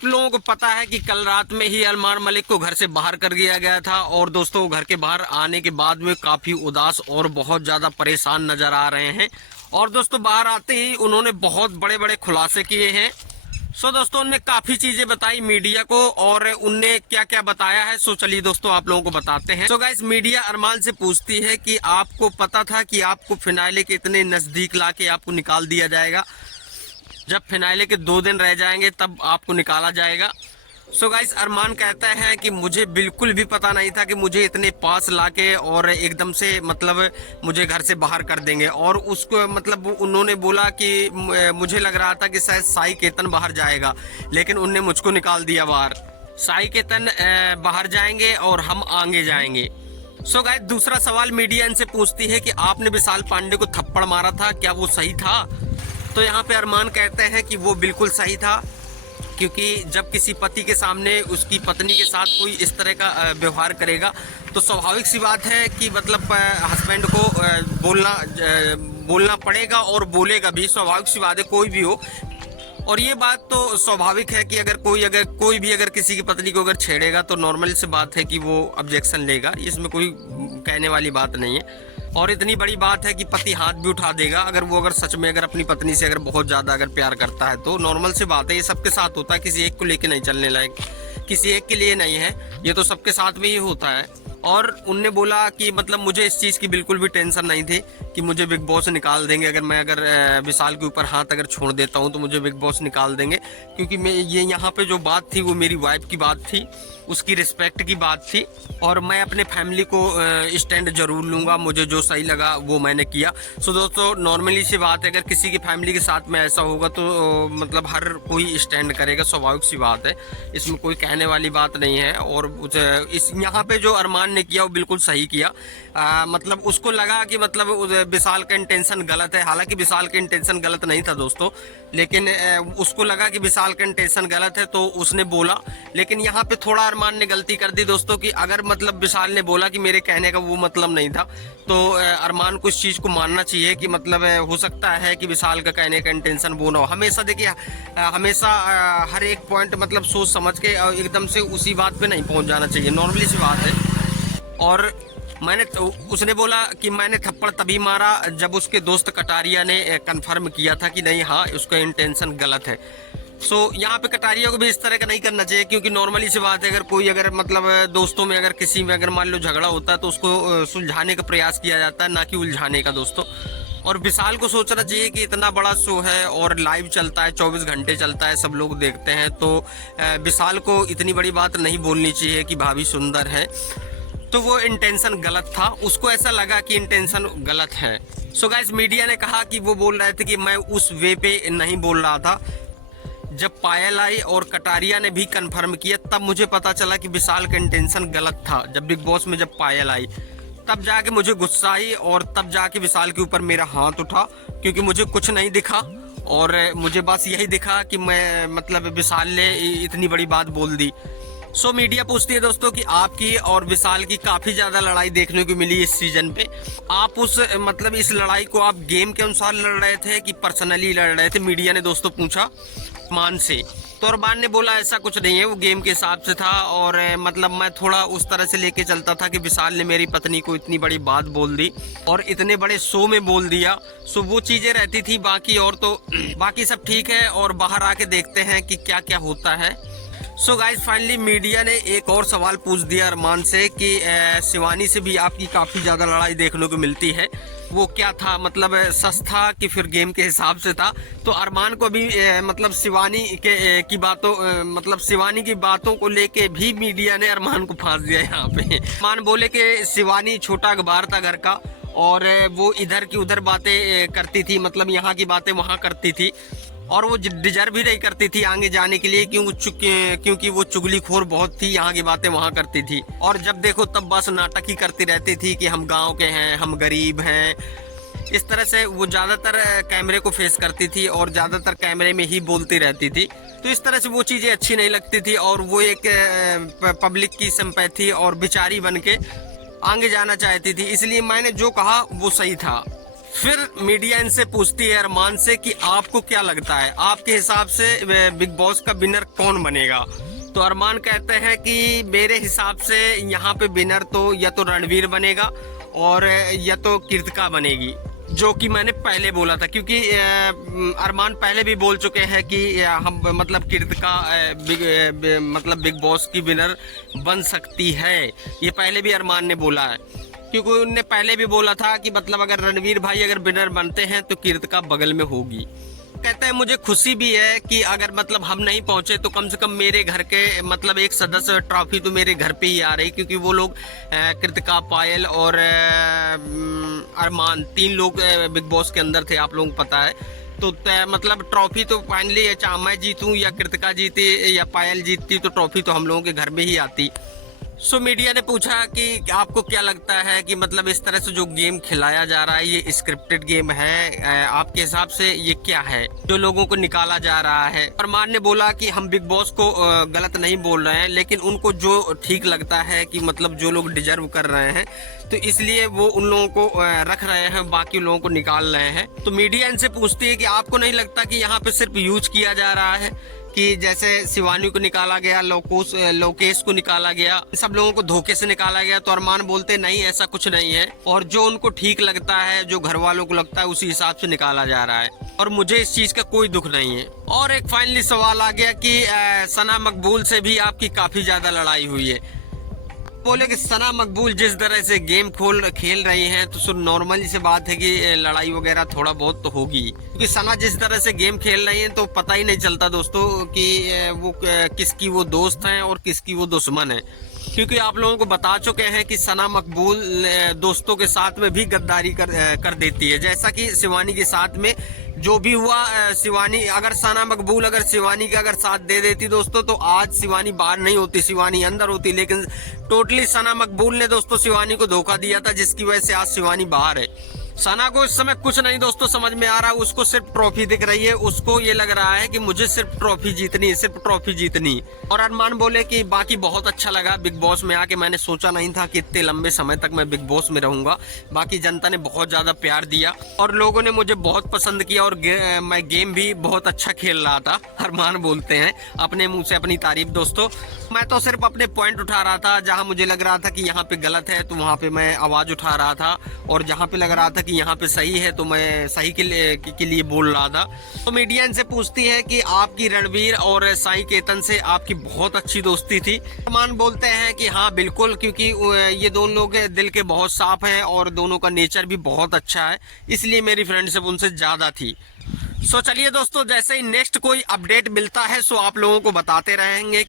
आप लोगों को पता है कि कल रात में ही अरमान मलिक को घर से बाहर कर दिया गया था और दोस्तों घर के बाहर आने के बाद में काफी उदास और बहुत ज्यादा परेशान नजर आ रहे हैं। और दोस्तों बाहर आते ही उन्होंने बहुत बड़े बड़े खुलासे किए हैं। सो दोस्तों उनने काफी चीजें बताई मीडिया को और उनने क्या क्या बताया है। सो चलिए दोस्तों आप लोगों को बताते हैं। सो गाइस मीडिया अरमान से पूछती है कि आपको पता था कि आपको फिनाले के इतने नजदीक लाके आपको निकाल दिया जाएगा, जब फिनाले के 2 दिन रह जाएंगे तब आपको निकाला जाएगा। सो गाइस अरमान कहता है कि मुझे बिल्कुल भी पता नहीं था कि मुझे इतने पास लाके और एकदम से मतलब मुझे घर से बाहर कर देंगे। और उसको मतलब उन्होंने बोला कि मुझे लग रहा था कि शायद साई केतन बाहर जाएगा, लेकिन उनने मुझको निकाल दिया बाहर। साई केतन बाहर जाएंगे और हम आगे जाएंगे। सो गाइस दूसरा सवाल मीडिया इनसे पूछती है कि आपने विशाल पांडे को थप्पड़ मारा था, क्या वो सही था? तो यहाँ पे अरमान कहते हैं कि वो बिल्कुल सही था, क्योंकि जब किसी पति के सामने उसकी पत्नी के साथ कोई इस तरह का व्यवहार करेगा तो स्वाभाविक सी बात है कि मतलब हस्बैंड को बोलना पड़ेगा और बोलेगा भी, स्वाभाविक सी बात है कोई भी हो। और ये बात तो स्वाभाविक है कि अगर कोई भी किसी की पत्नी को अगर छेड़ेगा तो नॉर्मल सी बात है कि वो ऑब्जेक्शन लेगा, इसमें कोई कहने वाली बात नहीं है। और इतनी बड़ी बात है कि पति हाथ भी उठा देगा अगर सच में अपनी पत्नी से बहुत ज्यादा प्यार करता है तो नॉर्मल सी बात है। ये सबके साथ होता है, किसी एक को लेके नहीं चलने लायक, किसी एक के लिए नहीं है, ये तो सबके साथ में ही होता है। और उनने बोला कि मतलब मुझे इस चीज़ की बिल्कुल भी टेंशन नहीं थी कि मुझे बिग बॉस निकाल देंगे, अगर मैं विशाल के ऊपर हाथ छोड़ देता हूं तो मुझे बिग बॉस निकाल देंगे, क्योंकि मैं ये यहाँ पे जो बात थी वो मेरी वाइफ की बात थी, उसकी रिस्पेक्ट की बात थी और मैं अपने फैमिली को स्टैंड जरूर लूंगा, मुझे जो सही लगा वो मैंने किया। सो दोस्तों नॉर्मली सी बात है, अगर किसी की फैमिली के साथ में ऐसा होगा तो मतलब हर कोई स्टैंड करेगा, स्वाभाविक सी बात है, इसमें कोई कहने वाली बात नहीं है। और इस यहाँ पे जो अरमान ने किया वो बिल्कुल सही किया। मतलब उसको लगा कि मतलब विशाल का इंटेंशन गलत है, हालांकि विशाल का इंटेंशन गलत नहीं था दोस्तों, लेकिन उसको लगा कि विशाल का इंटेंशन गलत है तो उसने बोला। लेकिन यहाँ पे थोड़ा अरमान ने गलती कर दी दोस्तों कि अगर मतलब विशाल ने बोला कि मेरे कहने का वो मतलब नहीं था तो अरमान को इस चीज को मानना चाहिए कि मतलब हो सकता है कि विशाल का कहने का इंटेंशन वो ना हो। हमेशा देखिए हमेशा हर एक पॉइंट मतलब सोच समझ के एकदम से उसी बात पे नहीं पहुंच जाना चाहिए, नॉर्मली सी बात है। और उसने बोला कि मैंने थप्पड़ तभी मारा जब उसके दोस्त कटारिया ने कंफर्म किया था कि नहीं हाँ उसका इंटेंशन गलत है। सो यहाँ पे कटारिया को भी इस तरह का नहीं करना चाहिए, क्योंकि नॉर्मली सी बात है कोई मतलब दोस्तों में किसी में मान लो झगड़ा होता है तो उसको सुलझाने का प्रयास किया जाता है, ना कि उलझाने का दोस्तों। और विशाल को सोचना चाहिए कि इतना बड़ा शो है और लाइव चलता है, 24 घंटे चलता है, सब लोग देखते हैं, तो विशाल को इतनी बड़ी बात नहीं बोलनी चाहिए कि भाभी सुंदर है। तो वो इंटेंशन गलत था, उसको ऐसा लगा कि इंटेंशन गलत है। सो गाइस मीडिया ने कहा कि वो बोल रहे थे कि मैं उस वे पे नहीं बोल रहा था। जब पायल आई और कटारिया ने भी कंफर्म किया तब मुझे पता चला कि विशाल का इंटेंशन गलत था। जब बिग बॉस में जब पायल आई तब जाके मुझे गुस्सा आई और तब जाके विशाल के ऊपर मेरा हाथ उठा, क्योंकि मुझे कुछ नहीं दिखा और मुझे बस यही दिखा कि मैं मतलब विशाल ने इतनी बड़ी बात बोल दी। सो मीडिया पूछती है दोस्तों कि आपकी और विशाल की काफी ज्यादा लड़ाई देखने को मिली इस सीजन पे, आप उस मतलब इस लड़ाई को आप गेम के अनुसार लड़ रहे थे कि पर्सनली लड़ रहे थे? मीडिया ने दोस्तों पूछा अरमान से, तो अरमान ने बोला ऐसा कुछ नहीं है, वो गेम के हिसाब से था और मतलब मैं थोड़ा उस तरह से लेके चलता था कि विशाल ने मेरी पत्नी को इतनी बड़ी बात बोल दी और इतने बड़े शो में बोल दिया। सो वो चीजें रहती थी, बाकी और तो बाकी सब ठीक है और बाहर आके देखते हैं कि क्या क्या होता है। सो गाइस फाइनली मीडिया ने एक और सवाल पूछ दिया अरमान से कि शिवानी से भी आपकी काफी ज्यादा लड़ाई देखने को मिलती है, वो क्या था, मतलब सच था कि फिर गेम के हिसाब से था? तो अरमान को भी मतलब शिवानी की बातों को लेके भी मीडिया ने अरमान को फांस दिया यहाँ पे। अरमान बोले कि शिवानी छोटा अखबार था घर का और वो इधर की उधर बातें करती थी, मतलब यहाँ की बातें वहाँ करती थी और वो डिजर्व भी नहीं करती थी आगे जाने के लिए, क्योंकि वो चुगलीखोर बहुत थी, यहाँ की बातें वहाँ करती थी और जब देखो तब बस नाटक ही करती रहती थी कि हम गांव के हैं, हम गरीब हैं। इस तरह से वो ज्यादातर कैमरे को फेस करती थी और ज्यादातर कैमरे में ही बोलती रहती थी। तो इस तरह से वो चीजें अच्छी नहीं लगती थी और वो एक पब्लिक की सिंपैथी और बिचारी बन के आगे जाना चाहती थी, इसलिए मैंने जो कहा वो सही था। फिर मीडिया इनसे पूछती है अरमान से कि आपको क्या लगता है, आपके हिसाब से बिग बॉस का विनर कौन बनेगा। तो अरमान कहते हैं कि मेरे हिसाब से यहाँ पे विनर तो या तो रणवीर बनेगा और या तो कृतिका बनेगी, जो कि मैंने पहले बोला था, क्योंकि अरमान पहले भी बोल चुके हैं कि हम मतलब कृतिका मतलब बिग बॉस की विनर बन सकती है। ये पहले भी अरमान ने बोला है, क्योंकि उनने पहले भी बोला था कि मतलब अगर रणवीर भाई अगर विनर बनते हैं तो कृतिका बगल में होगी। कहते हैं मुझे खुशी भी है कि अगर मतलब हम नहीं पहुंचे तो कम से कम मेरे घर के मतलब एक सदस्य ट्रॉफी तो मेरे घर पे ही आ रही, क्योंकि वो लोग कृतिका, पायल और अरमान 3 लोग बिग बॉस के अंदर थे, आप लोगों को पता है। तो मतलब ट्रॉफी तो फाइनली चाहे मैं जीतूं या कृतिका जीती या पायल जीतती तो ट्रॉफी तो हम लोगों के घर में ही आती। सो मीडिया ने पूछा कि आपको क्या लगता है कि मतलब इस तरह से जो गेम खिलाया जा रहा है ये स्क्रिप्टेड गेम है, आपके हिसाब से ये क्या है जो लोगों को निकाला जा रहा है। अरमान ने बोला कि हम बिग बॉस को गलत नहीं बोल रहे हैं, लेकिन उनको जो ठीक लगता है कि मतलब जो लोग डिजर्व कर रहे हैं तो इसलिए वो उन लोगों को रख रहे हैं, बाकी लोगों को निकाल रहे हैं। तो मीडिया इनसे पूछती है कि आपको नहीं लगता कि यहाँ पे सिर्फ यूज किया जा रहा है, कि जैसे शिवानी को निकाला गया, लोकेश को निकाला गया, सब लोगों को धोखे से निकाला गया। तो अरमान बोलते नहीं, ऐसा कुछ नहीं है, और जो उनको ठीक लगता है, जो घर वालों को लगता है उसी हिसाब से निकाला जा रहा है, और मुझे इस चीज का कोई दुख नहीं है। और एक फाइनली सवाल आ गया कि सना मकबूल से भी आपकी काफी ज्यादा लड़ाई हुई है। बोले कि सना मकबूल जिस तरह से गेम खेल रही हैं तो नॉर्मली से बात है कि लड़ाई वगैरह थोड़ा बहुत तो होगी, क्योंकि सना जिस तरह से गेम खेल रही हैं तो पता ही नहीं चलता दोस्तों कि वो किसकी वो दोस्त हैं और किसकी वो दुश्मन है। क्योंकि आप लोगों को बता चुके हैं कि सना मकबूल दोस्तों के साथ में भी गद्दारी कर देती है, जैसा कि शिवानी के साथ में जो भी हुआ। शिवानी अगर सना मकबूल अगर शिवानी का अगर साथ दे देती दोस्तों तो आज शिवानी बाहर नहीं होती, शिवानी अंदर होती, लेकिन टोटली सना मकबूल ने दोस्तों शिवानी को धोखा दिया था, जिसकी वजह से आज शिवानी बाहर है। सना को इस समय कुछ नहीं दोस्तों समझ में आ रहा, उसको सिर्फ ट्रॉफी दिख रही है, उसको ये लग रहा है कि मुझे सिर्फ ट्रॉफी जीतनी है, सिर्फ ट्रॉफी जीतनी। और अरमान बोले कि बाकी बहुत अच्छा लगा बिग बॉस में आके, मैंने सोचा नहीं था कि इतने लंबे समय तक मैं बिग बॉस में रहूंगा। बाकी जनता ने बहुत ज्यादा प्यार दिया और लोगों ने मुझे बहुत पसंद किया, और मैं गेम भी बहुत अच्छा खेल रहा था। अरमान बोलते हैं अपने मुंह से अपनी तारीफ दोस्तों। मैं तो सिर्फ अपने पॉइंट उठा रहा था, जहां मुझे लग रहा था कि यहाँ पे गलत है तो वहां पे मैं आवाज उठा रहा था, और जहां पे लग रहा था कि यहाँ पे सही है तो मैं सही के लिए बोल रहा था। तो मीडिया इनसे पूछती है कि आपकी रणवीर और साई केतन से आपकी बहुत अच्छी दोस्ती थी। अरमान बोलते हैं कि हाँ बिल्कुल, क्योंकि ये दोनों लोग दिल के बहुत साफ हैं और दोनों का नेचर भी बहुत अच्छा है, इसलिए मेरी फ्रेंडशिप उनसे ज्यादा थी। सो चलिए दोस्तों, जैसे ही नेक्स्ट कोई अपडेट मिलता है सो आप लोगों को बताते रहेंगे।